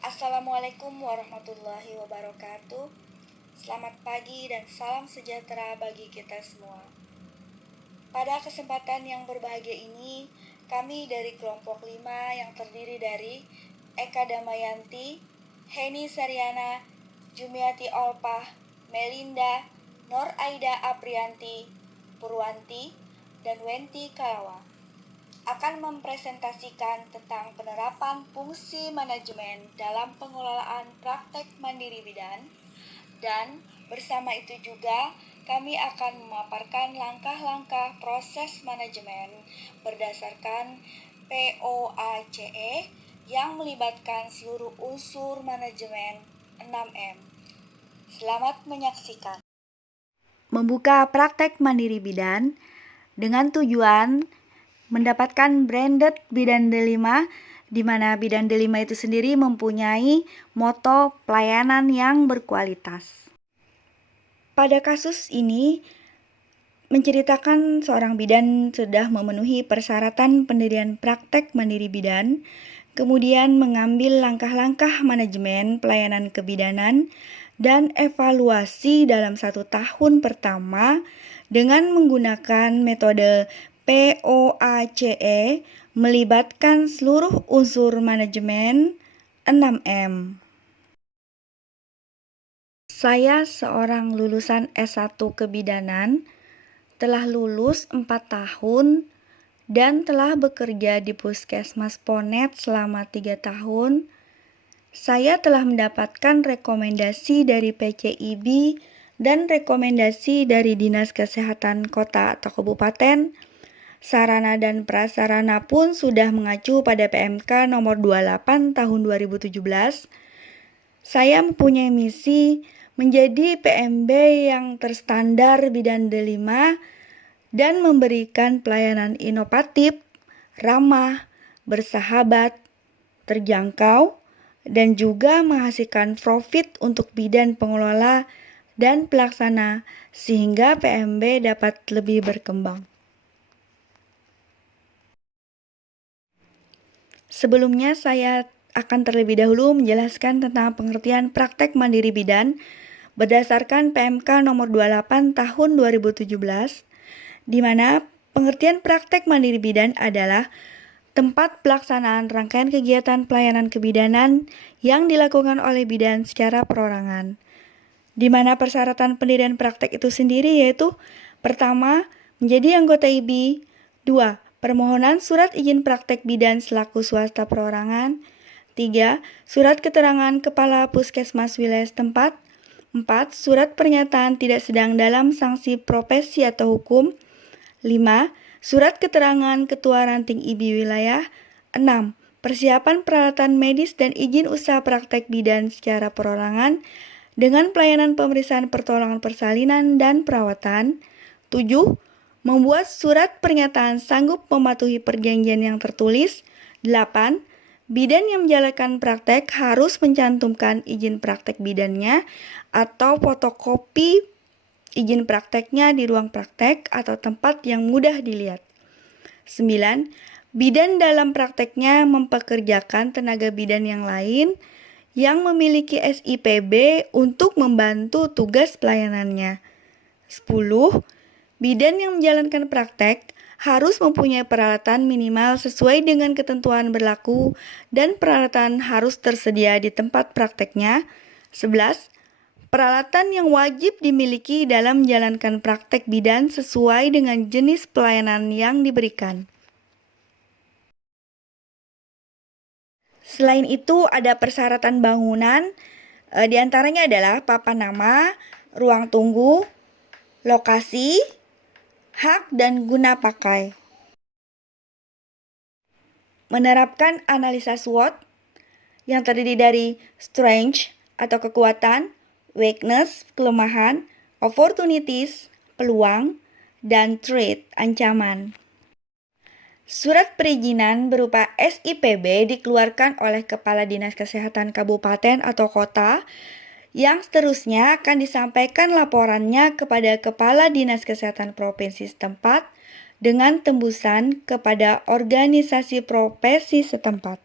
Assalamualaikum warahmatullahi wabarakatuh. Selamat pagi dan salam sejahtera bagi kita semua. Pada kesempatan yang berbahagia ini, kami dari kelompok 5 yang terdiri dari Eka Damayanti, Heni Saryana, Jumiati Olpah, Melinda, Nor Aida Aprianti, Purwanti, dan Wenti Kalawa akan mempresentasikan tentang penerapan fungsi manajemen dalam pengelolaan praktek mandiri bidan, dan bersama itu juga kami akan memaparkan langkah-langkah proses manajemen berdasarkan POACE yang melibatkan seluruh unsur manajemen 6M. Selamat menyaksikan. Membuka praktek mandiri bidan dengan tujuan mendapatkan branded Bidan Delima, di mana Bidan Delima itu sendiri mempunyai moto pelayanan yang berkualitas. Pada kasus ini menceritakan seorang bidan sudah memenuhi persyaratan pendirian praktek mandiri bidan, kemudian mengambil langkah-langkah manajemen pelayanan kebidanan dan evaluasi dalam 1 tahun pertama dengan menggunakan metode POACE melibatkan seluruh unsur manajemen 6M. Saya seorang lulusan S1 Kebidanan, telah lulus 4 tahun dan telah bekerja di Puskesmas Ponet selama 3 tahun. Saya telah mendapatkan rekomendasi dari PCIB dan rekomendasi dari Dinas Kesehatan Kota atau Kabupaten. Sarana dan prasarana pun sudah mengacu pada PMK nomor 28 tahun 2017. Saya mempunyai misi menjadi PMB yang terstandar Bidan Delima dan memberikan pelayanan inovatif, ramah, bersahabat, terjangkau, dan juga menghasilkan profit untuk bidan pengelola dan pelaksana sehingga PMB dapat lebih berkembang. Sebelumnya saya akan terlebih dahulu menjelaskan tentang pengertian praktek mandiri bidan berdasarkan PMK nomor 28 tahun 2017, di mana pengertian praktek mandiri bidan adalah tempat pelaksanaan rangkaian kegiatan pelayanan kebidanan yang dilakukan oleh bidan secara perorangan, di mana persyaratan pendirian praktek itu sendiri yaitu: pertama, menjadi anggota IBI; 2, permohonan surat izin praktek bidan selaku swasta perorangan; 3, surat keterangan kepala puskesmas wilayah setempat; 4, surat pernyataan tidak sedang dalam sanksi profesi atau hukum; 5, surat keterangan ketua ranting IBI wilayah; 6, persiapan peralatan medis dan izin usaha praktek bidan secara perorangan dengan pelayanan pemeriksaan pertolongan persalinan dan perawatan; 7, membuat surat pernyataan sanggup mematuhi perjanjian yang tertulis; 8, bidan yang menjalankan praktek harus mencantumkan izin praktek bidannya atau fotokopi izin prakteknya di ruang praktek atau tempat yang mudah dilihat. 9, bidan dalam prakteknya mempekerjakan tenaga bidan yang lain yang memiliki SIPB untuk membantu tugas pelayanannya. 10, bidan yang menjalankan praktek harus mempunyai peralatan minimal sesuai dengan ketentuan berlaku dan peralatan harus tersedia di tempat prakteknya. 11, peralatan yang wajib dimiliki dalam menjalankan praktek bidan sesuai dengan jenis pelayanan yang diberikan. Selain itu, ada persyaratan bangunan, di antaranya adalah papan nama, ruang tunggu, lokasi, hak dan guna pakai. Menerapkan analisa SWOT yang terdiri dari strength atau kekuatan, weakness, kelemahan, opportunities, peluang, dan threat, ancaman. Surat perizinan berupa SIPB dikeluarkan oleh Kepala Dinas Kesehatan Kabupaten atau Kota, yang seterusnya akan disampaikan laporannya kepada Kepala Dinas Kesehatan Provinsi setempat dengan tembusan kepada organisasi profesi setempat.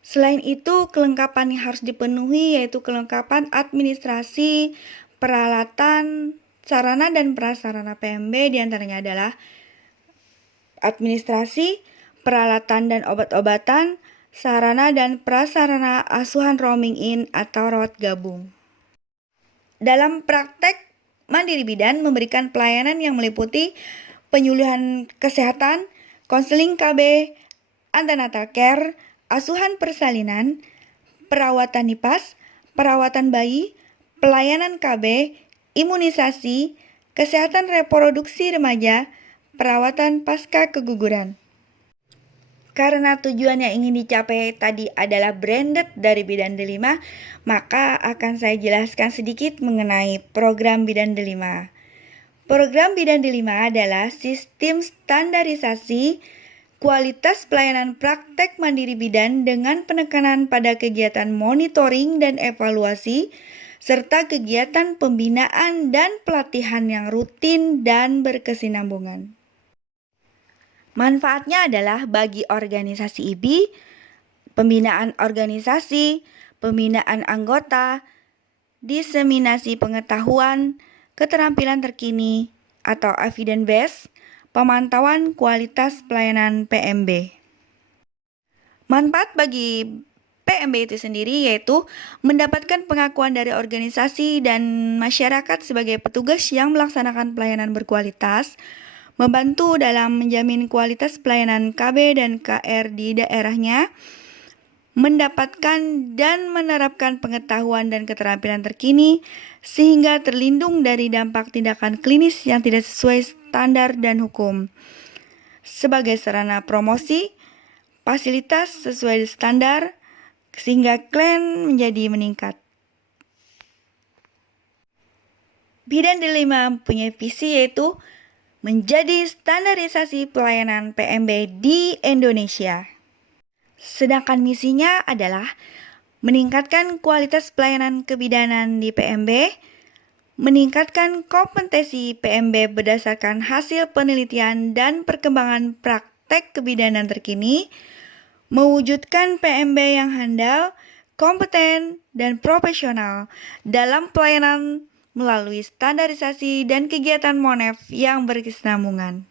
Selain itu, kelengkapan yang harus dipenuhi yaitu kelengkapan administrasi, peralatan, sarana dan prasarana PMB diantaranya adalah administrasi, peralatan dan obat-obatan, sarana dan prasarana asuhan roaming in atau rawat gabung. Dalam praktek, Mandiri Bidan memberikan pelayanan yang meliputi penyuluhan kesehatan, konseling KB, antenatal care, asuhan persalinan, perawatan NIPAS, perawatan bayi, pelayanan KB, imunisasi, kesehatan reproduksi remaja, perawatan pasca keguguran. Karena tujuan yang ingin dicapai tadi adalah branded dari Bidan Delima, maka akan saya jelaskan sedikit mengenai program Bidan Delima. Program Bidan Delima adalah sistem standarisasi kualitas pelayanan praktek mandiri bidan dengan penekanan pada kegiatan monitoring dan evaluasi, serta kegiatan pembinaan dan pelatihan yang rutin dan berkesinambungan. Manfaatnya adalah bagi organisasi IBI, pembinaan organisasi, pembinaan anggota, diseminasi pengetahuan, keterampilan terkini atau evidence based, pemantauan kualitas pelayanan PMB. Manfaat bagi PMB itu sendiri yaitu mendapatkan pengakuan dari organisasi dan masyarakat sebagai petugas yang melaksanakan pelayanan berkualitas, membantu dalam menjamin kualitas pelayanan KB dan KR di daerahnya, mendapatkan dan menerapkan pengetahuan dan keterampilan terkini sehingga terlindung dari dampak tindakan klinis yang tidak sesuai standar dan hukum. Sebagai sarana promosi, fasilitas sesuai standar sehingga klaim menjadi meningkat. Bidan Delima mempunyai visi yaitu menjadi standarisasi pelayanan PMB di Indonesia. Sedangkan misinya adalah meningkatkan kualitas pelayanan kebidanan di PMB, meningkatkan kompetensi PMB berdasarkan hasil penelitian dan perkembangan praktek kebidanan terkini, mewujudkan PMB yang handal, kompeten, dan profesional dalam pelayanan melalui standarisasi dan kegiatan MONEF yang berkesinambungan.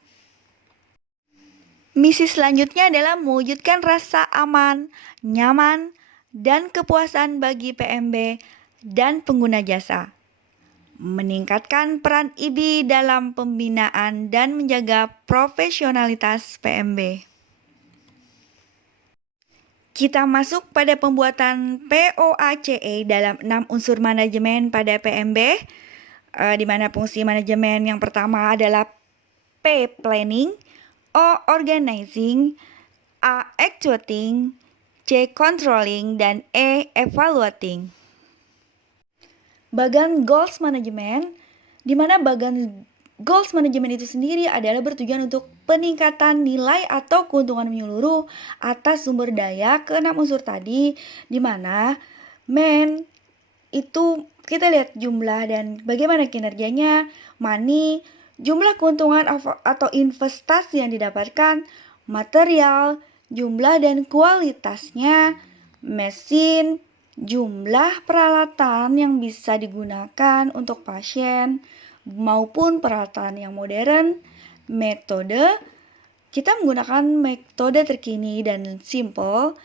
Misi selanjutnya adalah mewujudkan rasa aman, nyaman, dan kepuasan bagi PMB dan pengguna jasa. Meningkatkan peran IBI dalam pembinaan dan menjaga profesionalitas PMB. Kita masuk pada pembuatan POACE dalam 6 unsur manajemen pada PMB, di mana fungsi manajemen yang pertama adalah P. Planning, O. Organizing, A. Actuating, C. Controlling, dan E. Evaluating. Bagian Goals Management, di mana bagian Goals Management itu sendiri adalah bertujuan untuk peningkatan nilai atau keuntungan menyeluruh atas sumber daya ke-6 unsur tadi, di mana man itu kita lihat jumlah dan bagaimana kinerjanya, money, jumlah keuntungan atau investasi yang didapatkan, material, jumlah dan kualitasnya, mesin, jumlah peralatan yang bisa digunakan untuk pasien, maupun peralatan yang modern, metode, kita menggunakan metode terkini dan simple.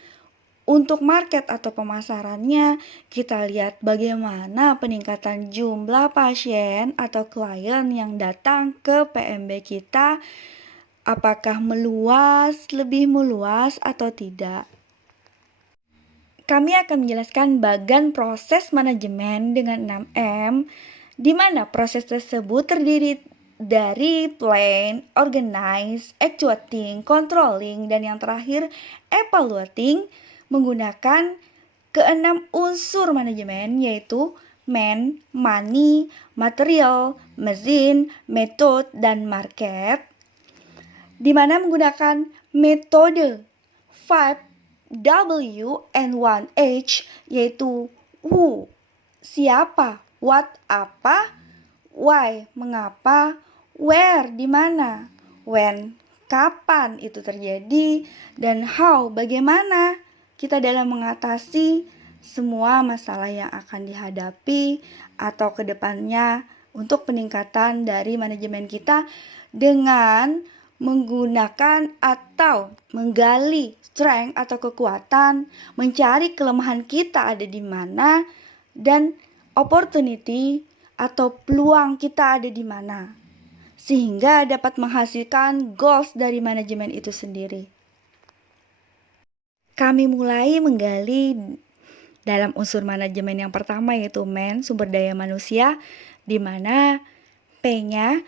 Untuk market atau pemasarannya, kita lihat bagaimana peningkatan jumlah pasien atau klien yang datang ke PMB kita, apakah meluas, lebih meluas atau tidak. Kami akan menjelaskan bagian proses manajemen dengan 6M, di mana proses tersebut terdiri dari plan, organize, actuating, controlling, dan yang terakhir evaluating, menggunakan ke-6 unsur manajemen yaitu man, money, material, mesin, method, dan market, di mana menggunakan metode 5W and 1H yaitu who, siapa, what, apa, why, mengapa, where, di mana, when, kapan itu terjadi, dan how, bagaimana kita dalam mengatasi semua masalah yang akan dihadapi atau ke depannya untuk peningkatan dari manajemen kita dengan menggunakan atau menggali strength atau kekuatan, mencari kelemahan kita ada di mana, dan opportunity atau peluang kita ada di mana, sehingga dapat menghasilkan goals dari manajemen itu sendiri. Kami mulai menggali dalam unsur manajemen yang pertama, yaitu man, sumber daya manusia, di mana P-nya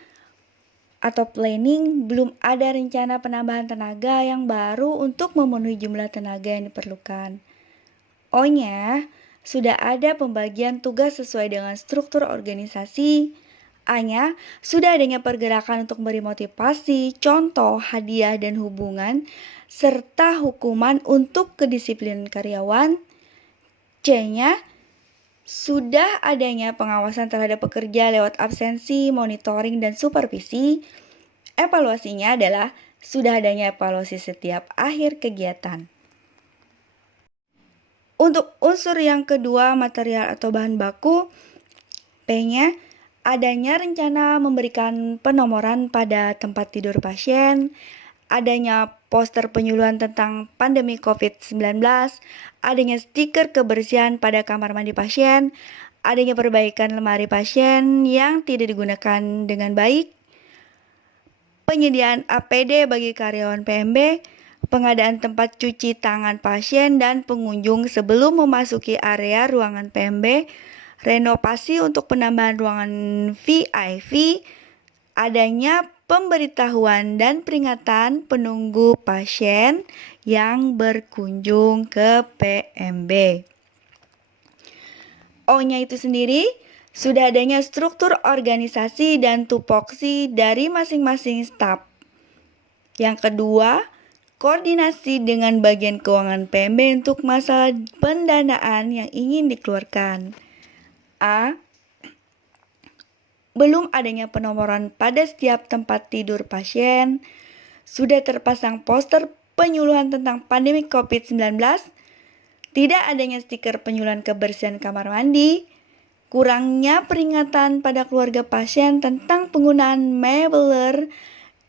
atau planning, belum ada rencana penambahan tenaga yang baru untuk memenuhi jumlah tenaga yang diperlukan. O-nya, sudah ada pembagian tugas sesuai dengan struktur organisasi. A-nya, sudah adanya pergerakan untuk memberi motivasi, contoh, hadiah, dan hubungan, serta hukuman untuk kedisiplinan karyawan. C-nya, sudah adanya pengawasan terhadap pekerja lewat absensi, monitoring, dan supervisi. Evaluasinya adalah sudah adanya evaluasi setiap akhir kegiatan. Untuk unsur yang kedua, material atau bahan baku, P-nya, adanya rencana memberikan penomoran pada tempat tidur pasien, adanya poster penyuluhan tentang pandemi COVID-19, adanya stiker kebersihan pada kamar mandi pasien, adanya perbaikan lemari pasien yang tidak digunakan dengan baik, penyediaan APD bagi karyawan PMB, pengadaan tempat cuci tangan pasien dan pengunjung sebelum memasuki area ruangan PMB, renovasi untuk penambahan ruangan VIP, adanya pemberitahuan dan peringatan penunggu pasien yang berkunjung ke PMB. O-nya itu sendiri, sudah adanya struktur organisasi dan tupoksi dari masing-masing staf. Yang kedua, koordinasi dengan bagian keuangan PMB untuk masalah pendanaan yang ingin dikeluarkan. A, belum adanya penomoran pada setiap tempat tidur pasien, sudah terpasang poster penyuluhan tentang pandemi COVID-19, tidak adanya stiker penyuluhan kebersihan kamar mandi, kurangnya peringatan pada keluarga pasien tentang penggunaan mebler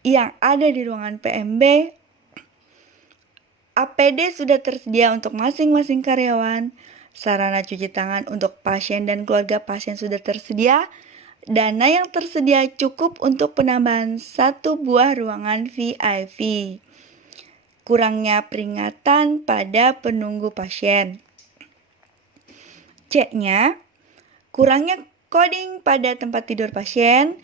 yang ada di ruangan PMB, APD sudah tersedia untuk masing-masing karyawan, sarana cuci tangan untuk pasien dan keluarga pasien sudah tersedia, dana yang tersedia cukup untuk penambahan 1 buah ruangan VIP. Kurangnya peringatan pada penunggu pasien. C-nya, kurangnya coding pada tempat tidur pasien,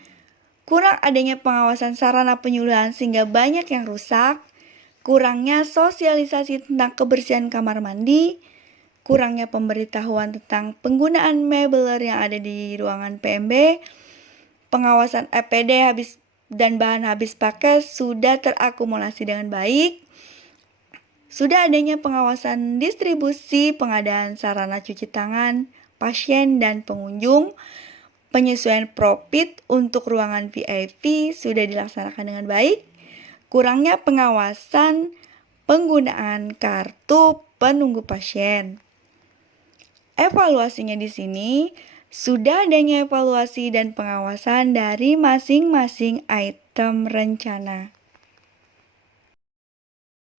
kurang adanya pengawasan sarana penyuluhan sehingga banyak yang rusak, kurangnya sosialisasi tentang kebersihan kamar mandi, kurangnya pemberitahuan tentang penggunaan mebler yang ada di ruangan PMB, pengawasan APD habis dan bahan habis pakai sudah terakumulasi dengan baik, sudah adanya pengawasan distribusi pengadaan sarana cuci tangan, pasien dan pengunjung, penyesuaian profit untuk ruangan VIP sudah dilaksanakan dengan baik, kurangnya pengawasan penggunaan kartu penunggu pasien. Evaluasinya di sini, sudah adanya evaluasi dan pengawasan dari masing-masing item rencana.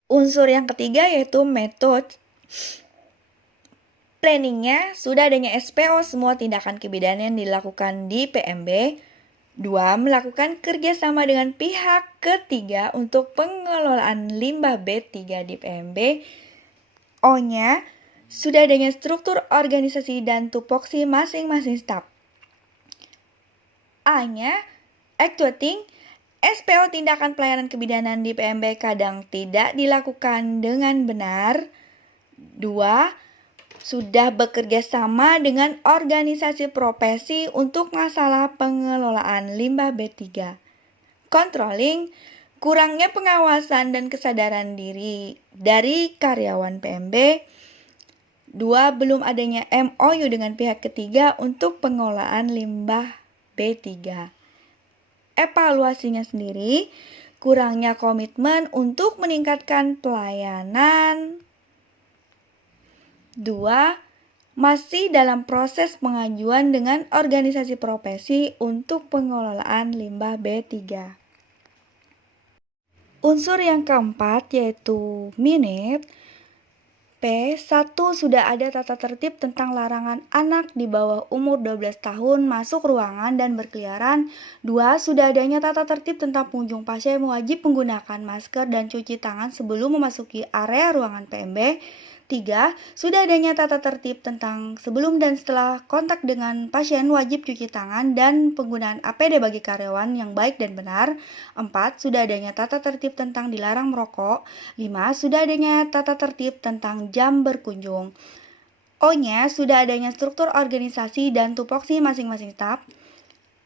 Unsur yang ketiga yaitu metode. Planningnya, sudah adanya SPO semua tindakan kebidanan yang dilakukan di PMB. 2. Melakukan kerjasama dengan pihak ketiga untuk pengelolaan limbah B3 di PMB. O-nya, sudah adanya struktur organisasi dan tupoksi masing-masing staf. A-nya, actuating, SPO tindakan pelayanan kebidanan di PMB kadang tidak dilakukan dengan benar. 2. Sudah bekerja sama dengan organisasi profesi untuk masalah pengelolaan limbah B3. Controlling, kurangnya pengawasan dan kesadaran diri dari karyawan PMB. 2. Belum adanya MOU dengan pihak ketiga untuk pengelolaan limbah B3. Evaluasinya sendiri, kurangnya komitmen untuk meningkatkan pelayanan 2. Masih dalam proses pengajuan dengan organisasi profesi untuk pengelolaan limbah B3. Unsur yang keempat yaitu minute. P1 sudah ada tata tertib tentang larangan anak di bawah umur 12 tahun masuk ruangan dan berkeliaran. 2. Sudah adanya tata tertib tentang pengunjung pasien wajib menggunakan masker dan cuci tangan sebelum memasuki area ruangan PMB. 3. Sudah adanya tata tertib tentang sebelum dan setelah kontak dengan pasien wajib cuci tangan dan penggunaan APD bagi karyawan yang baik dan benar. 4. Sudah adanya tata tertib tentang dilarang merokok. 5. Sudah adanya tata tertib tentang jam berkunjung. O-nya, sudah adanya struktur organisasi dan tupoksi masing-masing staf.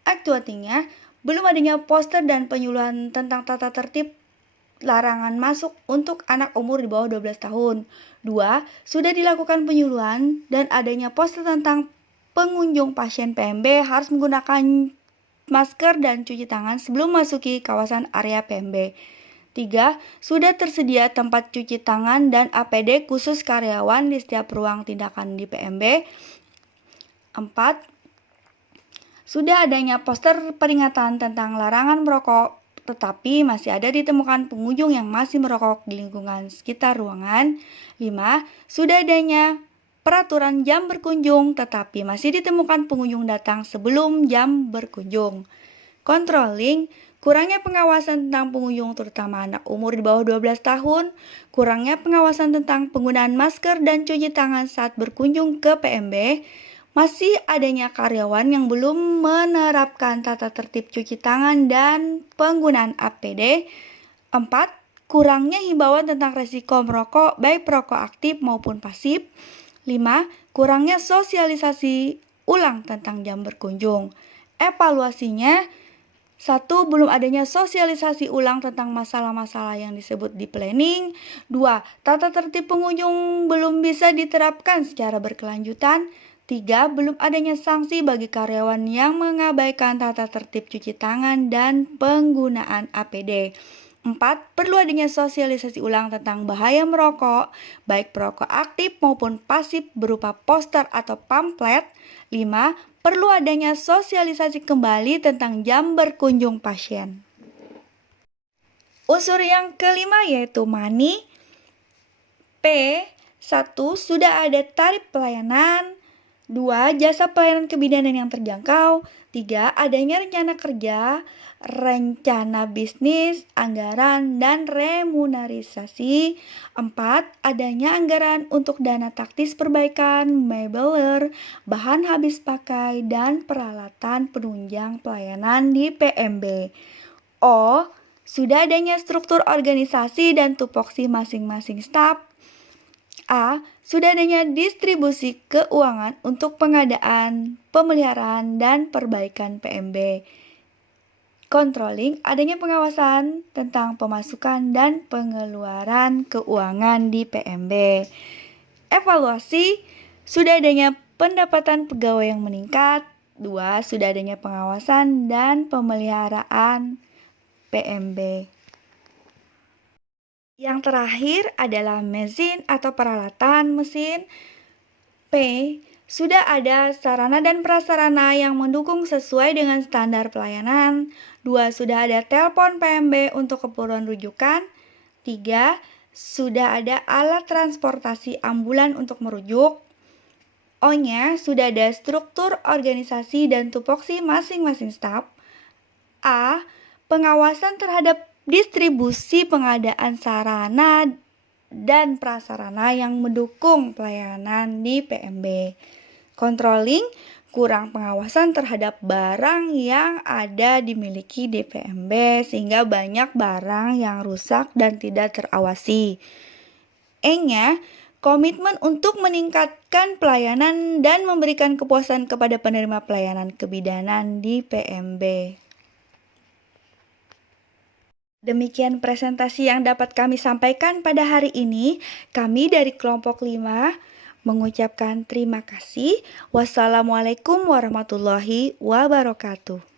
Aktuatinya, belum adanya poster dan penyuluhan tentang tata tertib larangan masuk untuk anak umur di bawah 12 tahun. 2. Sudah dilakukan penyuluhan dan adanya poster tentang pengunjung pasien PMB harus menggunakan masker dan cuci tangan sebelum masuki kawasan area PMB. 3. Sudah tersedia tempat cuci tangan dan APD khusus karyawan di setiap ruang tindakan di PMB. 4. Sudah adanya poster peringatan tentang larangan merokok, tetapi masih ada ditemukan pengunjung yang masih merokok di lingkungan sekitar ruangan. 5. Sudah adanya peraturan jam berkunjung, tetapi masih ditemukan pengunjung datang sebelum jam berkunjung. Controlling, kurangnya pengawasan tentang pengunjung terutama anak umur di bawah 12 tahun, kurangnya pengawasan tentang penggunaan masker dan cuci tangan saat berkunjung ke PMB, masih adanya karyawan yang belum menerapkan tata tertib cuci tangan dan penggunaan APD. 4. Kurangnya himbauan tentang resiko merokok baik perokok aktif maupun pasif. 5. Kurangnya sosialisasi ulang tentang jam berkunjung. Evaluasinya, 1. Belum adanya sosialisasi ulang tentang masalah-masalah yang disebut di planning. 2. Tata tertib pengunjung belum bisa diterapkan secara berkelanjutan. 3. Belum adanya sanksi bagi karyawan yang mengabaikan tata tertib cuci tangan dan penggunaan APD. 4. Perlu adanya sosialisasi ulang tentang bahaya merokok, baik perokok aktif maupun pasif berupa poster atau pamflet. 5. Perlu adanya sosialisasi kembali tentang jam berkunjung pasien. Unsur yang kelima yaitu money. P1. Sudah ada tarif pelayanan. 2. Jasa pelayanan kebidanan yang terjangkau. 3. Adanya rencana kerja, rencana bisnis, anggaran, dan remunerasi. 4. Adanya anggaran untuk dana taktis perbaikan, mebeler, bahan habis pakai, dan peralatan penunjang pelayanan di PMB. O. Sudah adanya struktur organisasi dan tupoksi masing-masing staf. A. Sudah adanya distribusi keuangan untuk pengadaan, pemeliharaan, dan perbaikan PMB. Controlling, adanya pengawasan tentang pemasukan dan pengeluaran keuangan di PMB. Evaluasi, sudah adanya pendapatan pegawai yang meningkat. 2. Sudah adanya pengawasan dan pemeliharaan PMB. Yang terakhir adalah mesin atau peralatan mesin. P. Sudah ada sarana dan prasarana yang mendukung sesuai dengan standar pelayanan. 2. Sudah ada telepon PMB untuk keperluan rujukan. 3. Sudah ada alat transportasi ambulan untuk merujuk. O-nya, sudah ada struktur organisasi dan tupoksi masing-masing staf. A. Pengawasan terhadap distribusi pengadaan sarana dan prasarana yang mendukung pelayanan di PMB. Controlling, kurang pengawasan terhadap barang yang ada dimiliki di PMB sehingga banyak barang yang rusak dan tidak terawasi. E-nya, komitmen untuk meningkatkan pelayanan dan memberikan kepuasan kepada penerima pelayanan kebidanan di PMB. Demikian presentasi yang dapat kami sampaikan pada hari ini. Kami dari kelompok 5 mengucapkan terima kasih. Wassalamualaikum warahmatullahi wabarakatuh.